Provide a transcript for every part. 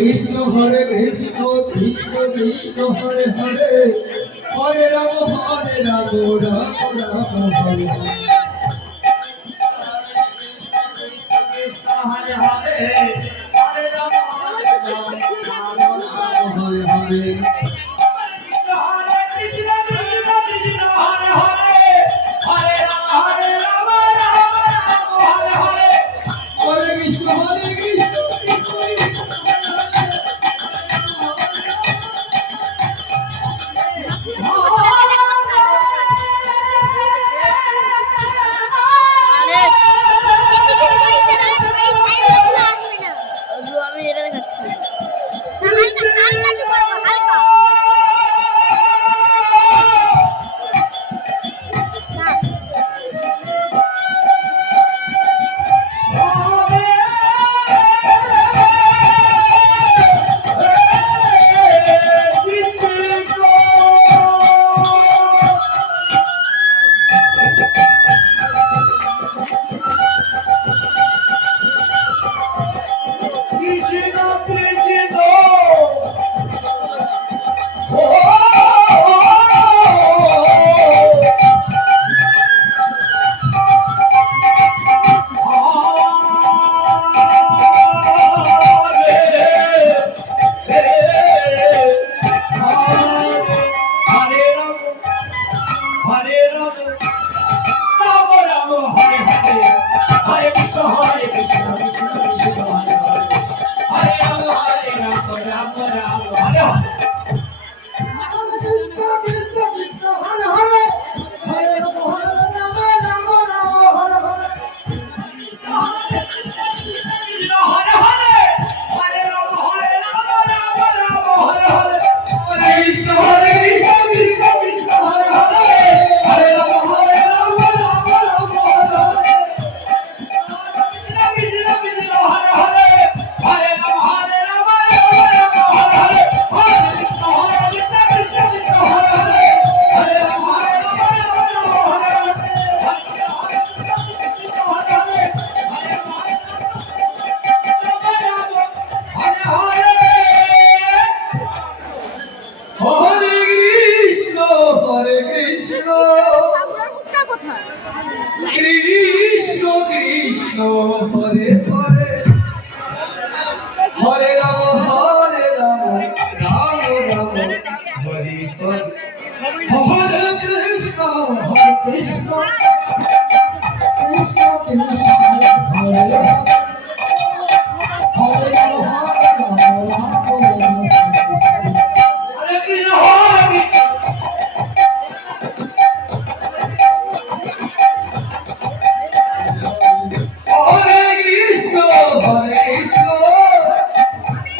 কৃষ্ণ কৃষ্ণ কৃষ্ণ হরে হরে হরে রাম রাম রাম হরে হরে। हरे हरे हरे राम हरे हरे কৃষ্ণ কৃষ্ণ হরে হরে হরে রাম রাম রাম হরে হরে हरे कृष्ण कृष्ण कृष्ण हरे हरे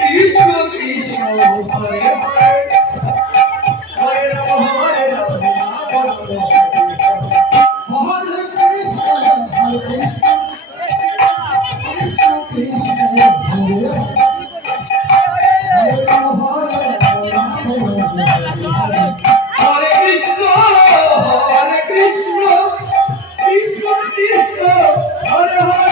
কৃষ্ণ কৃষ্ণ হরে হরে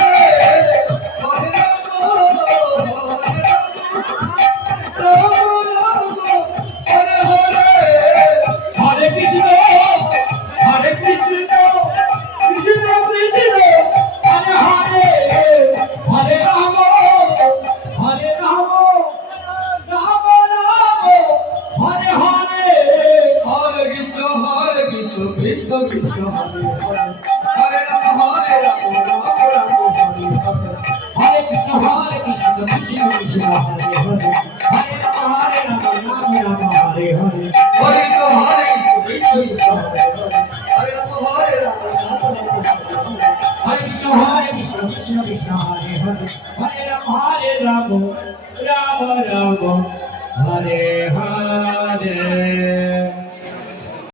হরে রাম রাম রাম হরে হরে কৃষ্ণ কৃষ্ণ কৃষ্ণ হরে হরে হরে রাম রাম হরে হরে হরে তো হরে কৃষ্ণ কৃষ্ণ হরে হরে হরে রাম हरे कृष्ण कृष्ण कृष्ण हरे हरे हरे राम राम राम हरे हरे